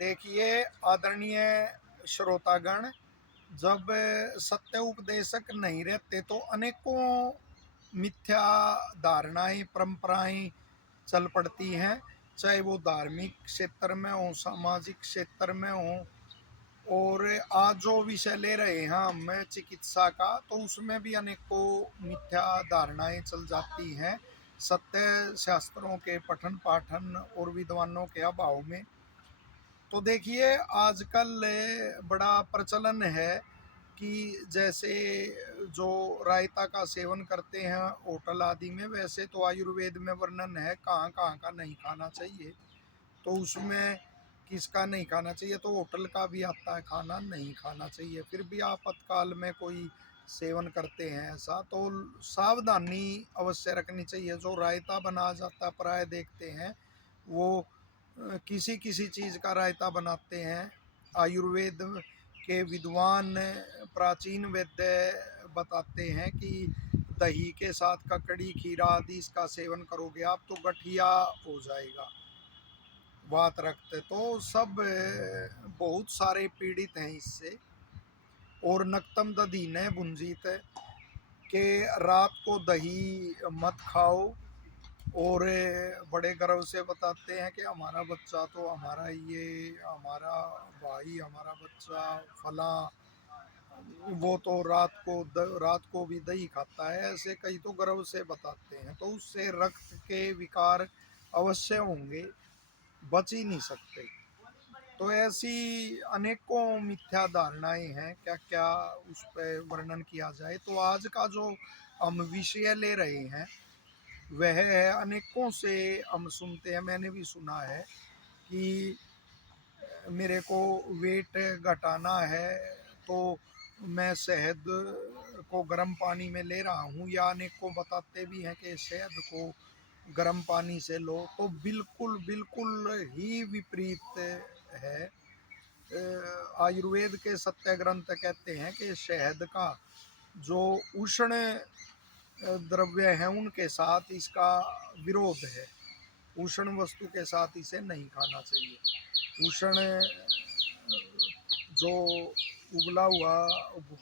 देखिए आदरणीय श्रोतागण, जब सत्य उपदेशक नहीं रहते तो अनेकों मिथ्या धारणाएं परंपराएं चल पड़ती हैं। चाहे वो धार्मिक क्षेत्र में हो, सामाजिक क्षेत्र में हो। और आज जो विषय ले रहे हैं हम चिकित्सा का, तो उसमें भी अनेकों मिथ्या धारणाएं चल जाती हैं सत्य शास्त्रों के पठन पाठन और विद्वानों के अभाव में। तो देखिए आजकल बड़ा प्रचलन है कि जैसे जो रायता का सेवन करते हैं होटल आदि में, वैसे तो आयुर्वेद में वर्णन है कहाँ कहाँ का नहीं खाना चाहिए। तो उसमें किसका नहीं खाना चाहिए, तो होटल का भी आता है खाना नहीं खाना चाहिए। फिर भी आपातकाल में कोई सेवन करते हैं ऐसा, तो सावधानी अवश्य रखनी चाहिए। जो रायता बना जाता है प्राय देखते हैं वो किसी किसी चीज़ का रायता बनाते हैं। आयुर्वेद के विद्वान प्राचीन वैद्य बताते हैं कि दही के साथ ककड़ी खीरा आदि इसका सेवन करोगे आप तो गठिया हो जाएगा, वात रक्त। तो सब बहुत सारे पीड़ित हैं इससे। और नक्तम दधीन भुंजीत के रात को दही मत खाओ। और बड़े गर्व से बताते हैं कि हमारा बच्चा तो हमारा, ये हमारा भाई, हमारा बच्चा फला, वो तो रात को भी दही खाता है। ऐसे कई तो गर्व से बताते हैं। तो उससे रक्त के विकार अवश्य होंगे, बच ही नहीं सकते। तो ऐसी अनेकों मिथ्या धारणाएं हैं, क्या क्या उस पर वर्णन किया जाए। तो आज का जो हम विषय ले रहे हैं वह है, अनेकों से हम सुनते हैं, मैंने भी सुना है कि मेरे को वेट घटाना है तो मैं शहद को गर्म पानी में ले रहा हूँ, या अनेकों बताते भी हैं कि शहद को गर्म पानी से लो। तो बिल्कुल बिल्कुल ही विपरीत है। आयुर्वेद के सत्य ग्रंथ कहते हैं कि शहद का जो उष्ण द्रव्य है उनके साथ इसका विरोध है। उष्ण वस्तु के साथ इसे नहीं खाना चाहिए। उष्ण जो उबला हुआ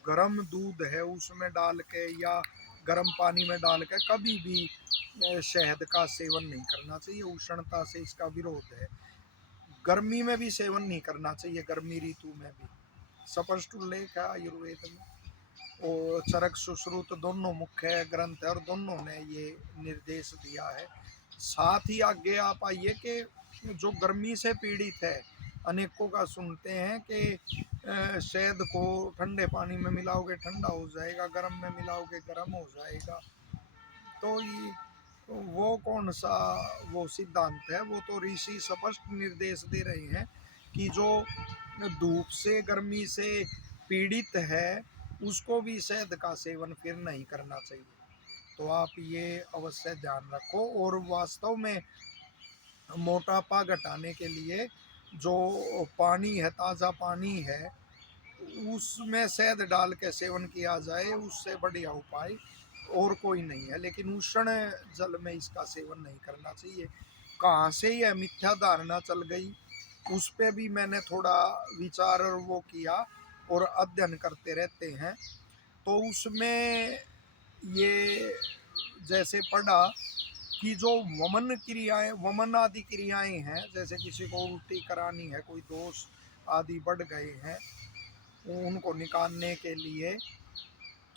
गर्म दूध है उसमें डाल के या गर्म पानी में डाल के कभी भी शहद का सेवन नहीं करना चाहिए। उष्णता से इसका विरोध है। गर्मी में भी सेवन नहीं करना चाहिए, गर्मी ऋतु में भी। स्पष्ट उल्लेख है आयुर्वेद में। और चरक सुश्रुत दोनों मुख्य ग्रंथ है और दोनों ने ये निर्देश दिया है। साथ ही आगे आप आइए कि जो गर्मी से पीड़ित है, अनेकों का सुनते हैं कि शहद को ठंडे पानी में मिलाओगे ठंडा हो जाएगा, गर्म में मिलाओगे गर्म हो जाएगा। तो ये वो कौन सा वो सिद्धांत है? वो तो ऋषि स्पष्ट निर्देश दे रहे हैं कि जो धूप से गर्मी से पीड़ित है उसको भी शहद का सेवन फिर नहीं करना चाहिए। तो आप ये अवश्य ध्यान रखो। और वास्तव में मोटापा घटाने के लिए जो पानी है, ताज़ा पानी है, उसमें शहद डाल के सेवन किया जाए, उससे बढ़िया उपाय और कोई नहीं है। लेकिन उष्ण जल में इसका सेवन नहीं करना चाहिए। कहाँ से यह मिथ्या धारणा चल गई उस पे भी मैंने थोड़ा विचार और वो किया और अध्ययन करते रहते हैं। तो उसमें ये जैसे पढ़ा कि जो वमन क्रियाएं, वमन आदि क्रियाएं हैं, जैसे किसी को उल्टी करानी है, कोई दोष आदि बढ़ गए हैं उनको निकालने के लिए,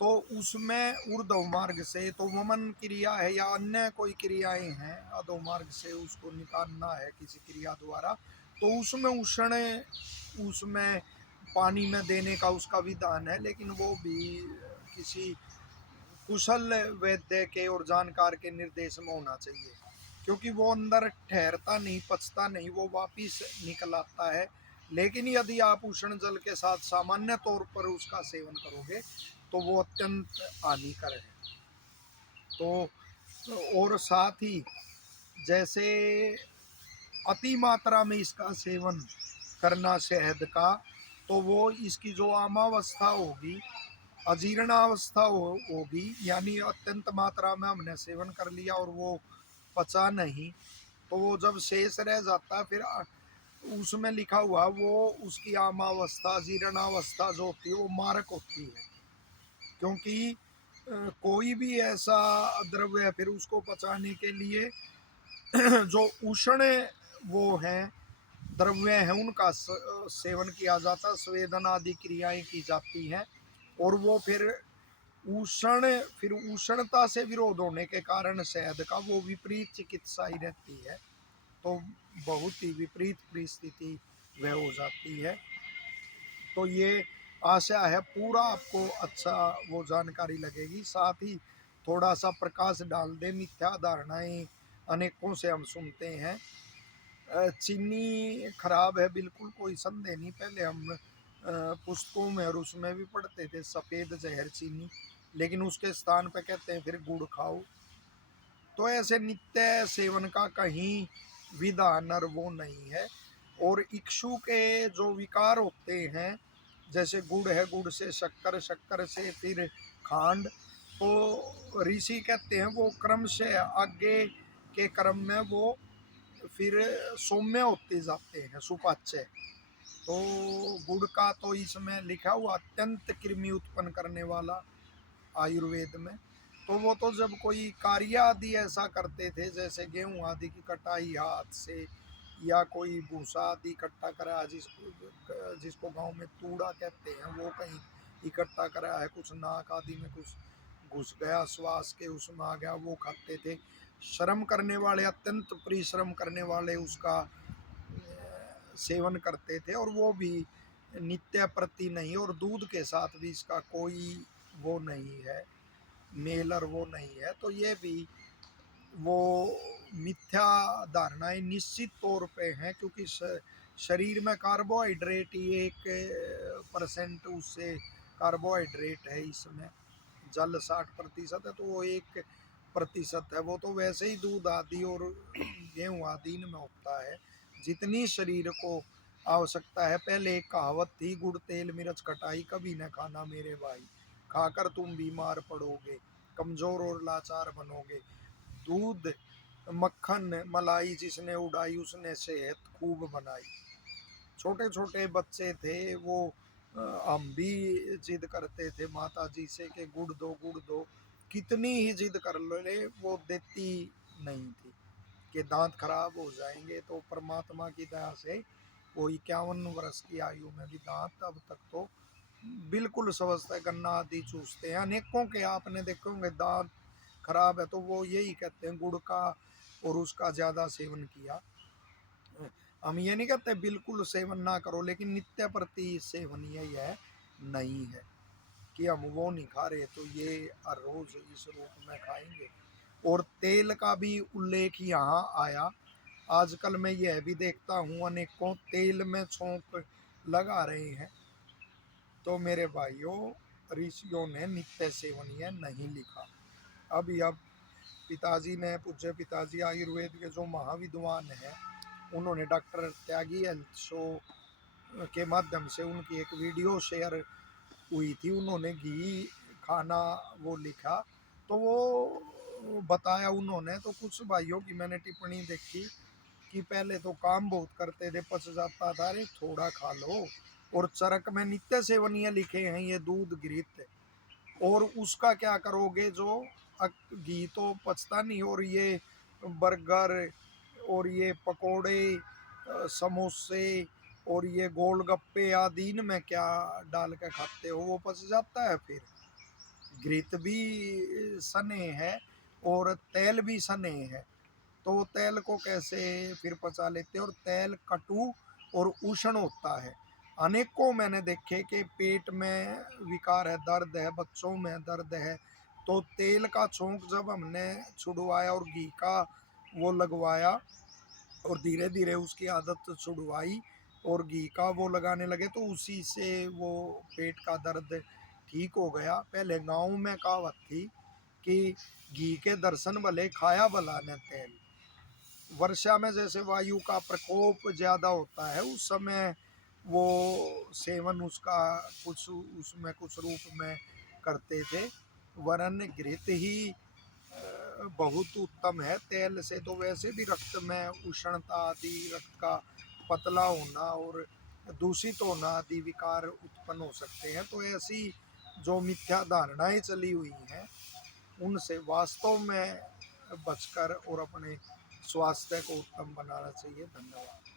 तो उसमें ऊर्ध्व मार्ग से तो वमन क्रिया है, या अन्य कोई क्रियाएं हैं अधो मार्ग से उसको निकालना है किसी क्रिया द्वारा, तो उसमें उष्ण, उसमें पानी में देने का उसका विधान है। लेकिन वो भी किसी कुशल वैद्य के और जानकार के निर्देश में होना चाहिए, क्योंकि वो अंदर ठहरता नहीं, पचता नहीं, वो वापिस निकल आता है। लेकिन यदि आप उष्ण जल के साथ सामान्य तौर पर उसका सेवन करोगे तो वो अत्यंत हानिकर है। तो और साथ ही जैसे अति मात्रा में इसका सेवन करना शहद का, तो वो इसकी जो आमावस्था होगी, अजीर्णावस्था होगी, यानी अत्यंत मात्रा में हमने सेवन कर लिया और वो पचा नहीं, तो वो जब शेष रह जाता है फिर उसमें लिखा हुआ वो उसकी आमावस्था जीर्णावस्था जो होती है वो मारक होती है, क्योंकि कोई भी ऐसा द्रव्य है फिर उसको पचाने के लिए जो उष्ण वो हैं द्रव्य हैं उनका सेवन किया जाता, स्वेदन आदि क्रियाएं की जाती हैं, और वो फिर उष्णता से विरोध होने के कारण शहद का वो विपरीत चिकित्सा ही रहती है, तो बहुत ही विपरीत परिस्थिति वह हो जाती है। तो ये आशा है पूरा आपको अच्छा वो जानकारी लगेगी, साथ ही थोड़ा सा प्रकाश डाल दे, मिथ्या धारणाएं अनेकों से हम सुनते हैं। चीनी खराब है बिल्कुल कोई संदेह नहीं, पहले हम पुस्तकों में और उसमें भी पढ़ते थे सफ़ेद जहर चीनी, लेकिन उसके स्थान पे कहते हैं फिर गुड़ खाओ। तो ऐसे नित्य सेवन का कहीं विधान और वो नहीं है। और इक्षु के जो विकार होते हैं, जैसे गुड़ है, गुड़ से शक्कर, शक्कर से फिर खांड, तो ऋषि कहते हैं वो क्रम से आगे के क्रम में वो फिर सौम्य होते जाते हैं, सुपाच्य। तो गुड़ का तो इसमें लिखा हुआ अत्यंत कृमि उत्पन्न करने वाला आयुर्वेद में। तो वो तो जब कोई कार्य आदि ऐसा करते थे, जैसे गेहूं आदि की कटाई हाथ से, या कोई भूसा आदि इकट्ठा करा, जिसको गांव में तूड़ा कहते हैं, वो कहीं इकट्ठा करा है, कुछ नाक आदि में कुछ घुस गया, श्वास के उसमें आ गया, वो खाते थे। श्रम करने वाले, अत्यंत परिश्रम करने वाले उसका सेवन करते थे, और वो भी नित्य प्रति नहीं, और दूध के साथ भी इसका कोई वो नहीं है, मेल और वो नहीं है। तो ये भी वो मिथ्या धारणाएं निश्चित तौर पे हैं, क्योंकि शरीर में कार्बोहाइड्रेट ही 1% उससे कार्बोहाइड्रेट है, इसमें जल 60% है, तो वो 1% है, वो तो वैसे ही दूध आदि और गेहूँ आदि में होता है जितनी शरीर को आवश्यकता है। पहले एक कहावत थी, गुड़ तेल मिर्च खटाई कभी न खाना मेरे भाई, खाकर तुम बीमार पड़ोगे, कमजोर और लाचार बनोगे। दूध मक्खन मलाई जिसने उड़ाई, उसने सेहत खूब बनाई। छोटे छोटे बच्चे थे वो, हम भी जिद करते थे माता जी से कि गुड़ दो गुड़ दो, कितनी ही जिद कर ले वो देती नहीं थी, कि दांत खराब हो जाएंगे। तो परमात्मा की दया से वो 51 वर्ष की आयु में भी दांत अब तक तो बिल्कुल स्वस्थ है, गन्ना आदि चूसते हैं। अनेकों के आपने देखे होंगे दांत खराब है, तो वो यही कहते हैं गुड़ का और उसका ज़्यादा सेवन किया। हम ये नहीं कहते बिल्कुल सेवन ना करो, लेकिन नित्य प्रति सेवनीय यह नहीं है कि हम वो नहीं खा रहे तो ये हर रोज इस रूप में खाएंगे। और तेल का भी उल्लेख यहाँ आया। आजकल मैं यह भी देखता हूँ अनेकों तेल में छोंक लगा रहे हैं। तो मेरे भाइयों, ऋषियों ने नित्य सेवनीय नहीं लिखा। अब पिताजी ने, पूज्य पिताजी आयुर्वेद के जो महाविद्वान हैं, उन्होंने डॉक्टर त्यागी हेल्थ शो के माध्यम से उनकी एक वीडियो शेयर हुई थी, उन्होंने घी खाना वो लिखा, तो वो बताया उन्होंने। तो कुछ भाइयों की मैंने टिप्पणी देखी कि पहले तो काम बहुत करते थे, पच जाता था, अरे थोड़ा खा लो। और चरक में नित्य सेवनीय लिखे हैं ये दूध घृत, और उसका क्या करोगे जो घी तो पचता नहीं, और ये बर्गर और ये पकोड़े, समोसे और ये गोलगप्पे आदि इनमें क्या डाल के खाते हो, वो पच जाता है। फिर घृत भी सने है और तेल भी सने है, तो तेल को कैसे फिर पचा लेते हैं। और तेल कटु और उष्ण होता है। अनेकों मैंने देखे कि पेट में विकार है, दर्द है, बच्चों में दर्द है, तो तेल का छोंक जब हमने छुड़वाया और घी का वो लगवाया, और धीरे धीरे उसकी आदत छुड़वाई और घी का वो लगाने लगे, तो उसी से वो पेट का दर्द ठीक हो गया। पहले गांव में कहावत थी कि घी के दर्शन भले खाया भला न तेल। वर्षा में जैसे वायु का प्रकोप ज़्यादा होता है, उस समय वो सेवन उसका कुछ उसमें कुछ रूप में करते थे, वरन घृत ही बहुत उत्तम है। तेल से तो वैसे भी रक्त में उष्णता आदि, रक्त का पतला होना और दूषित होना आदि विकार उत्पन्न हो सकते हैं। तो ऐसी जो मिथ्या धारणाएं चली हुई हैं उनसे वास्तव में बचकर और अपने स्वास्थ्य को उत्तम बनाना चाहिए। धन्यवाद।